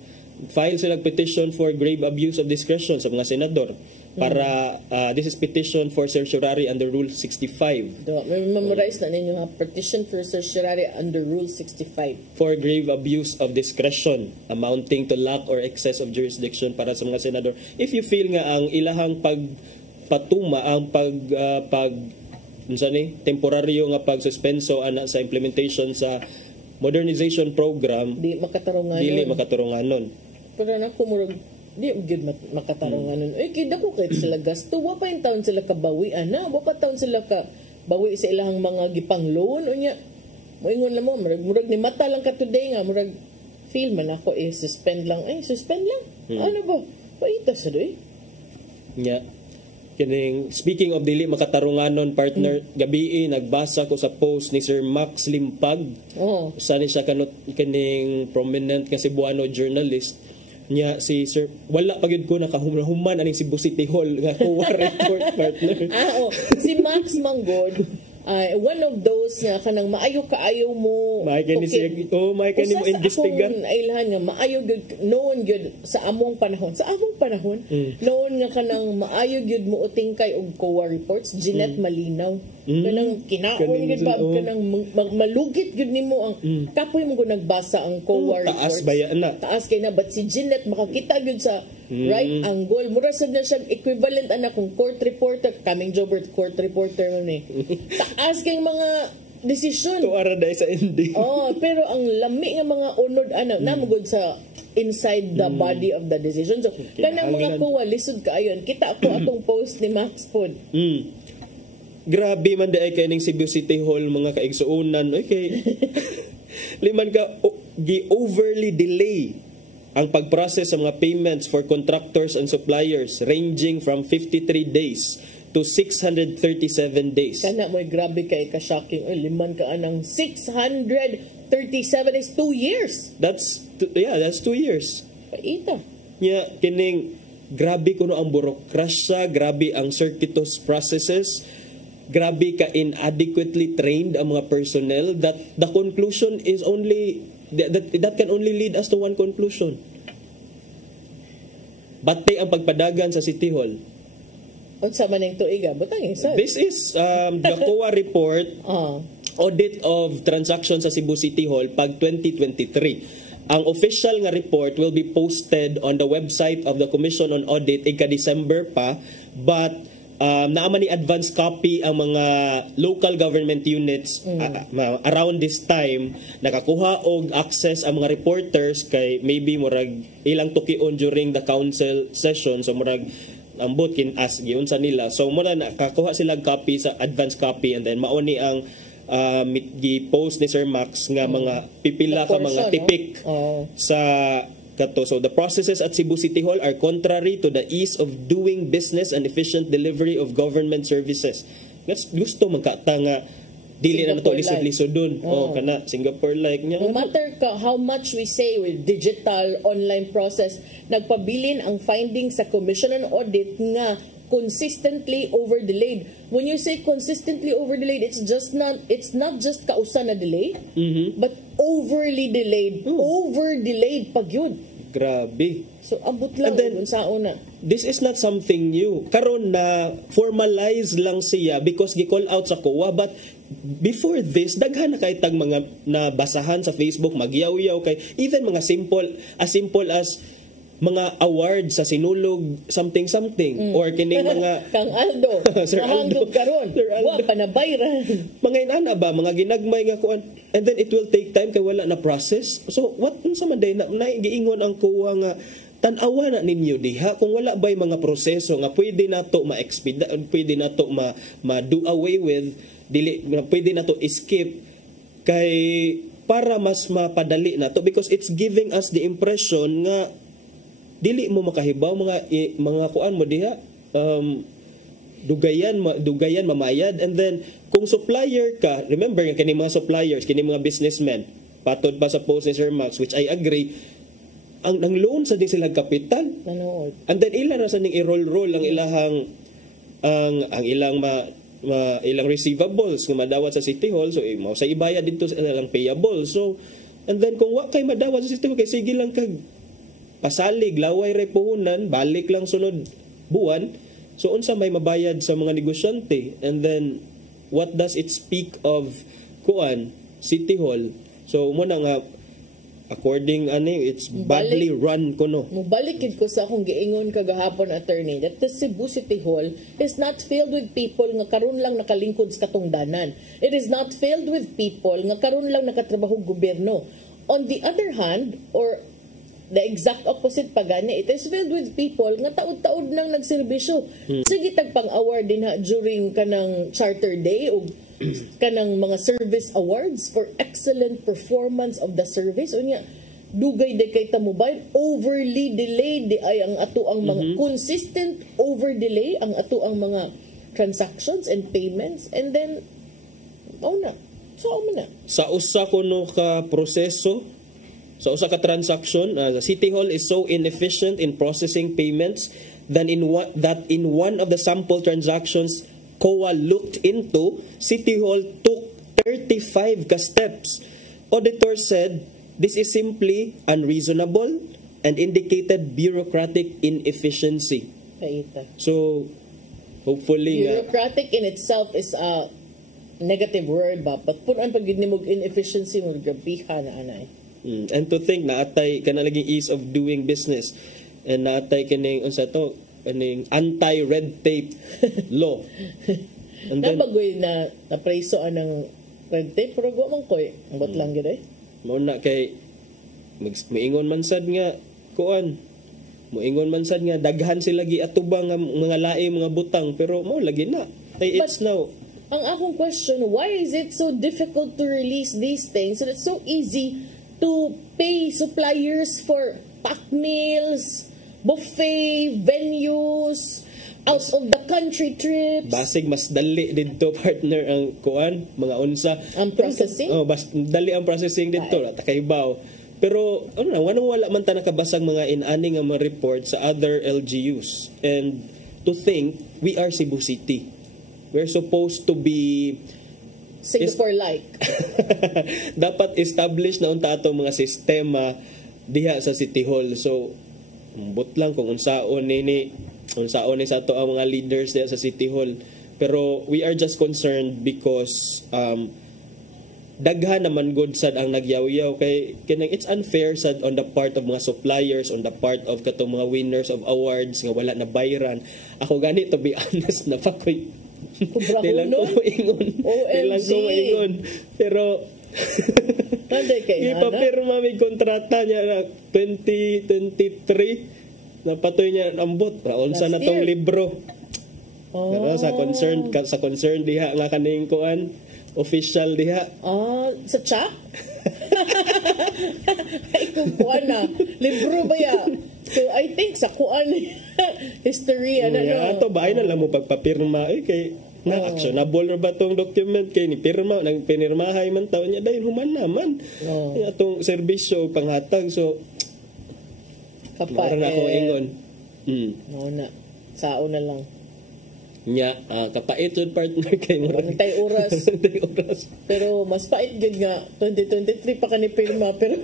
file sila petition for grave abuse of discretion sa mga senador para this is petition for certiorari under Rule 65. Memorize na ninyo ha, petition for certiorari under Rule 65 for grave abuse of discretion amounting to lack or excess of jurisdiction para sa mga senador. If you feel nga ang ilahang patuma ang temporaryo nga pagsuspenso ana sa implementation sa modernization program dili makatarunganon pero nako murag di gyud makatarunganon kay dako kay sila gasto wa pa in taon sila kabawi wa pa taon sila ka bawi sa ilahang mga gipang loan unya moingon lang mo murag ni mata lang ka today nga murag feel man ako suspend lang ano ba paita sa doy kining speaking of dili makatarunganon partner gabi nagbasa ko sa post ni Sir Max Limpag sani siya kining prominent nga Cebuano journalist nya si Sir wala pagid ko nakahuman aning Cebu City Hall nga kuha report partner si Max Manggod one of those nga kanang maayo kaayo mo may kani mo investigar ailahan nga maayo gyud noon gyud sa among panahon noon nga kanang maayo gyud mo utingkay og COA reports Jeanette Malinaw kanang kinaon gyud ba kanang malugit gyud nimo ang kapoy mo nagbasa ang COA reports taas kay na but si Jeanette makakita gyud sa right angle. Mura sad na siya equivalent ana kung court reporter, kaming Jobert court reporter nun eh. Taas kay mga desisyon. Tuara dahil sa ending. Pero ang lami nga mga unod namugod sa inside the body of the decision. So, kanang mga kuwa, lisod kaayon. Kita ako atong post ni Max Pod. Grabe man dahil kayo ng Cebu City Hall, mga kaigsuunan. Okay. Liman ka, overly delay ang pag-process sa mga payments for contractors and suppliers ranging from 53 days to 637 days. Kana mo grabe kay ka-shocking. Liman ka anang 637 is 2 years. That's 2 years. Paita. Kining grabe kuno ang burokrasya, grabe ang circuitous processes, grabe ka inadequately trained ang mga personnel, that the conclusion is only that can only lead us to one conclusion. Bati ang pagpadagan sa City Hall. Unsa man ning tuiga? Butang isa. This is the COA report, audit of transactions sa Cebu City Hall pag 2023. Ang official nga report will be posted on the website of the Commission on Audit ika-December pa, but naaman ni advance copy ang mga local government units around this time. Nakakuha og access ang mga reporters kay maybe murag ilang tukion during the council session, so murag ambot kin as giun sa nila, so mura nakakuha sila copy sa advance copy, and then mauni ang gi-post ni Sir Max nga mga pipila ka mga tipik sa kato. So the processes at Cebu City Hall are contrary to the ease of doing business and efficient delivery of government services. Gusto magkata nga dili na nato lisod-lisod dun. Kana Singapore like nya. No matter how much we say with digital online process, nagpabilin ang findings sa Commission on Audit nga consistently over-delayed. When you say consistently over-delayed, it's not just kausa na delay, but overly delayed. Over-delayed pag yun. Grabe. So abot lang sa una. This is not something new. Karon na formalize lang siya because gi-call out sa COA, but before this daghan na kay tag mga nabasahan sa Facebook, magyaw-yaw kay even mga simple as mga awards sa sinulog something or kining mga Kang Aldo mahangod karon wa pa na bayran mga inana ba mga ginagmay nga kuan, and then it will take time kay wala na process. So what unsa man day na giingon ang kuwa nga tan-awa na ninyo diha kung wala bay mga proseso nga pwede nato ma-expedite, pwede nato ma-do away with, dili pwede nato skip kay para mas mapadali nato, because it's giving us the impression nga dili mo makahibaw mga kuan mo diha, dugayan mamayad. And then kung supplier ka, remember nga kini mga suppliers, kini mga businessmen, patod pa sa post ni Sir Max, which I agree, ang loan sa din sila kapital. And then ilan na sa ning i-roll ang ilahang ang ilang ilang receivables nga madawat sa City Hall, so mao sa ibayad dito sa ilang payable. So and then kung wa kay madawat sa City Hall, kay sige lang kag pasalig, laway repuhunan, balik lang sunod buwan. So unsa may mabayad sa mga negosyante? And then what does it speak of kuan City Hall? So mo na nga according it's badly run kuno. Mubalik ko sa akong giingon kagahapon, attorney, that the Cebu City Hall is not filled with people nga karon lang nakalingkod sa katungdanan. It is not filled with people nga karon lang nakatrabaho gobyerno. On the other hand, or the exact opposite pa gani, it is filled with people nga taud-taud nang nagserbisyo. Sige tagpang-award din ha during kanang Charter Day o kanang mga service awards for excellent performance of the service. Unya dugay de kay tamubay, overly delayed di ay ang ato ang mga consistent over delay ang ato ang mga transactions and payments, and then sa usa kuno ka proseso, sa usa ka transaction, the City Hall is so inefficient in processing payments that in one of the sample transactions COA looked into, City Hall took 35 ka steps. Auditor said this is simply unreasonable and indicated bureaucratic inefficiency. So hopefully bureaucratic in itself is a negative word ba, but punan pag gid nimo inefficiency mo gabiha na anay. And to think na atay kana laging ease of doing business. And naatay kining unsa to, kining anti-red tape law. And then, Nabagoy na preso anang red tape pero go man koy. Ambot lang gyud mao na kay miingon man sad nga kuan. Moingon man sad nga daghan sila giatubang nga mga laing mga butang pero mo lagi na. Hey, it's now. Ang akong question, why is it so difficult to release these things and it's so easy to pay suppliers for pack meals, buffet, venues, out of the country trips? Basig mas dali dito partner ang kuan, mga unsa. Ang processing? Dali ang processing dito, takaibaw. Pero wanang wala man ta nakabasang mga inani nga mga report sa other LGUs. And to think, we are Cebu City. We're supposed to be Singapore-like. Dapat establish na unta ato mga sistema diha sa City Hall. So, but lang kung unsaon ni sa ato ang mga leaders diha sa City Hall. Pero we are just concerned because daghan naman good sad ang nagyaw-yaw kay kinang it's unfair sad on the part of mga suppliers, on the part of katong mga winners of awards nga wala na bayaran. Ako gani to be honest na pakoy Tilang ko maingon. Pero ipapirma may kontrata niya na 2023 na patoy niya ambot. Unsa na tong libro. Pero sa concern diha nga kaning kuan official diha. Sa chat? Ay kung kuan na libro ba ya? So I think sa kuan history ato ba ay na lang mo pagpapirma kay na actionable ra ba tong document kay ni pirma nang pinirmahay man taon niya dahil human naman atong serbisyo panghatag so kapay na ako ingon na sao na lang nya kapait jud partner kay mo tay oras pero mas pait gid nga 2023 pa kani pirma pero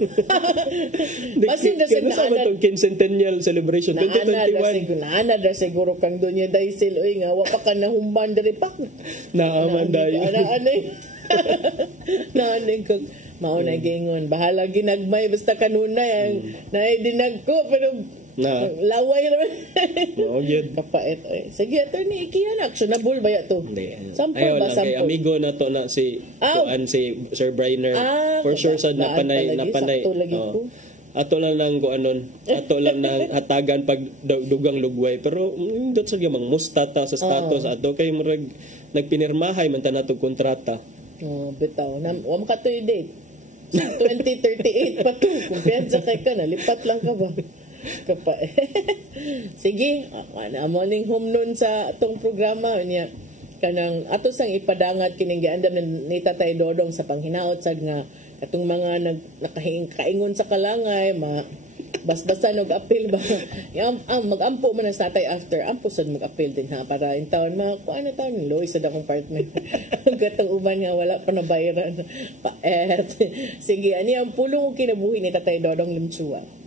basin na sa atong quincentennial celebration 2021 na siguro kang dunya daysil oy nga wa pa ka nahumban diri pa naaman dayon naaning kag mao na gingon bahala ginagmay basta kanunay naay dinag ko pero laway naman. Oo, yun. Kapait. Sige, attorney, ikiyan actionable ba yato? Sample ba? Sample. Amigo na to na si Sir Brainer. For sure sad napanay. Ato lang nang aton lang hatagan pag dugang lugway. Pero dot sa gamang mustata sa status ato kay murag nagpinirmahay man ta nato kontrata. Bitaw. Wa ka to date. 2038 pa to. Kung piyansa kay ka na, lipat lang ka ba? Sige, morning home nun sa atong programa niya kanang ato sang ipadangat kining giandam ni Tatay Dodong sa panghinaot sad nga atong mga nakaingon sa kalangay basbasan og apil ba magampo man sa Tatay after ampo sad mag-apil din ha para in taon kuan na taon loy sad akong partner gatong uban nga wala pa nabayaran sige ani ang pulong og kinabuhi ni Tatay Dodong Limchua.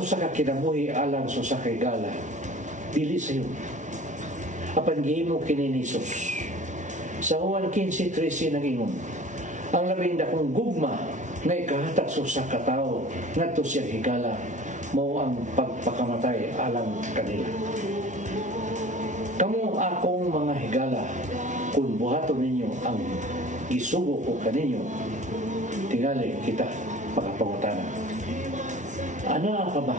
Sa kinamuhi alang sa kay gala dili sayo apan gihimo kini ni Sus sa Juan 15:13 nagingon ang labing dakong gugma nga ikahatag sa katao ngadto siya higala mao ang pagpakamatay alang kanila. Kamo akong mga higala kung buhaton ninyo ang isugo ko kaninyo tingali kita pagapangutana. Ana ka ba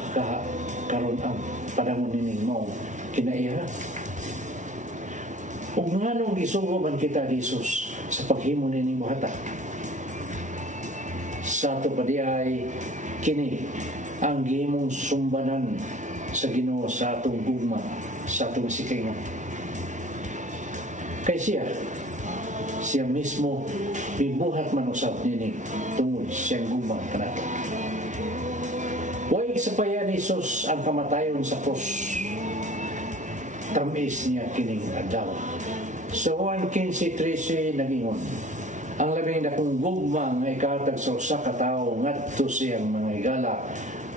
karon ang panahon nining mo kinaiya? Ug nganong gisugo man kita ni Jesus sa paghimo nining buhata? Sa ato padiay kini ang gihimong sumbanan sa Ginoo sa atong gugma, sa atong sikingan. Kay siya mismo bibuhat man usab nining tungod siyang gugma kanato. Huwag sapayan ni Jesus ang kamatayon sa krus. Tamis niya kining adlaw. Sa Juan 15:13 nagingon, Ang labing dakong gugma nga ikahatag sa usa ka tawo ngadto siyang mga higala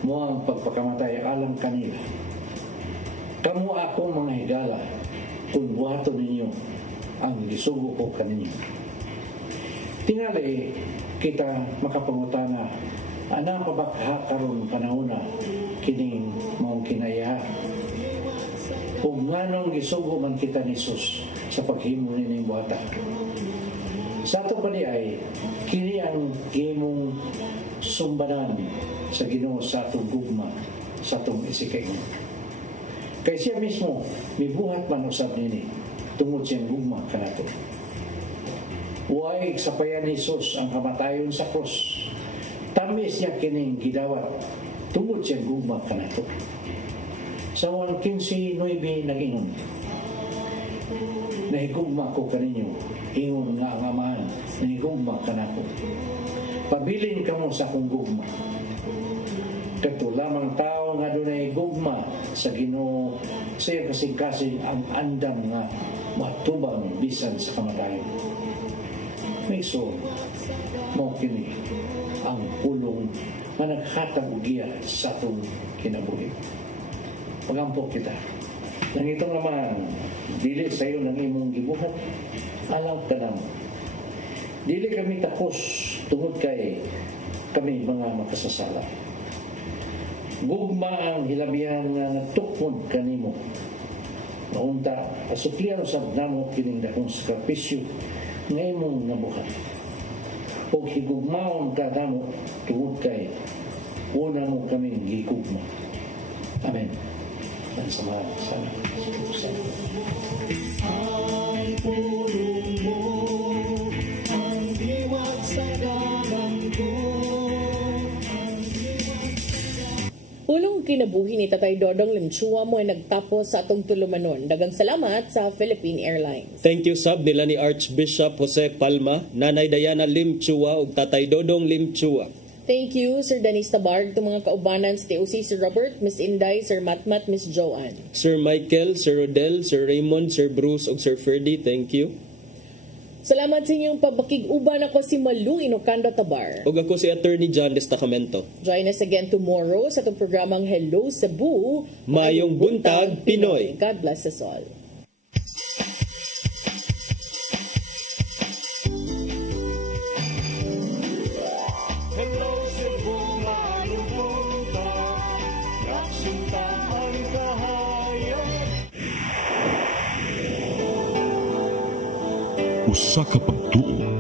mo ang pagpakamatay alang kanila. Kamu ako mga higala kung buhaton ninyo ang gisugo ko kaninyo. Tingali kita makapangutana anang pabakha karon panahona kining maong kinaya. Kung nganong gisugo man kita ni Jesus sa paghimo nining buhata. Sa ato pa ay kini ang gimong sumbanan sa Ginoo sa atong gugma sa atong isikaingon. Kay siya mismo mibuhat man usab nini tungod siyang gugma kanato. Huwag sapayan ni Jesus ang kamatayon sa krus. Tamis niya kining gidawat tungod siyang gugma kanato. Sa 15:9 nag-ingon, nahigugma ko kaninyo, ingon nga ang amahan, nahigugma ka na ko. Pabilin ka mo sa akong gugma. Kato lamang tao nga doon ay gugma sa Ginoo, siya kasing-kasing ang andam nga matubang bisan sa kamatayon. May so, mo kini ang pulong na naghatag ugiya sa atong kinabuhi. Pagampok kita. Nang itong naman, dili sa iyo ng imong gibuhat, alang ka naman. Dili kami tapos tungod kay kami mga makasasala. Gugma ang hilabihan nga natukod kanimo. Naunta, asuklian sa namo kining dakong sakripisyo nga imong nabuhat. O higugmaon ka namo tungod kay una mo kaming gigugma. Amen. Dan sama sana. Ang pulong mo, ang diwat sa dalang ko. Pulong kinabuhi ni Tatay Dodong Limchua mo ay nagtapos sa atong tulumanon. Dagang salamat sa Philippine Airlines. Thank you sab nila ni Archbishop Jose Palma, Nanay Diana Limchua ug Tatay Dodong Limchua. Thank you, Sir Dennis Tabarg, itong mga kaubanan sa TOC, Sir Robert, Miss Inday, Sir Matmat, Miss Joanne. Sir Michael, Sir Rodel, Sir Raymond, Sir Bruce, ug Sir Ferdy, thank you. Salamat sa inyong pabakig-uban. Ako si Malu Inocando Tabar. Ug ako si Attorney John Destacamento. Join us again tomorrow sa itong programang Hello Cebu. Mayong Buntag, Pinoy. God bless us all. Usa ka pagtuo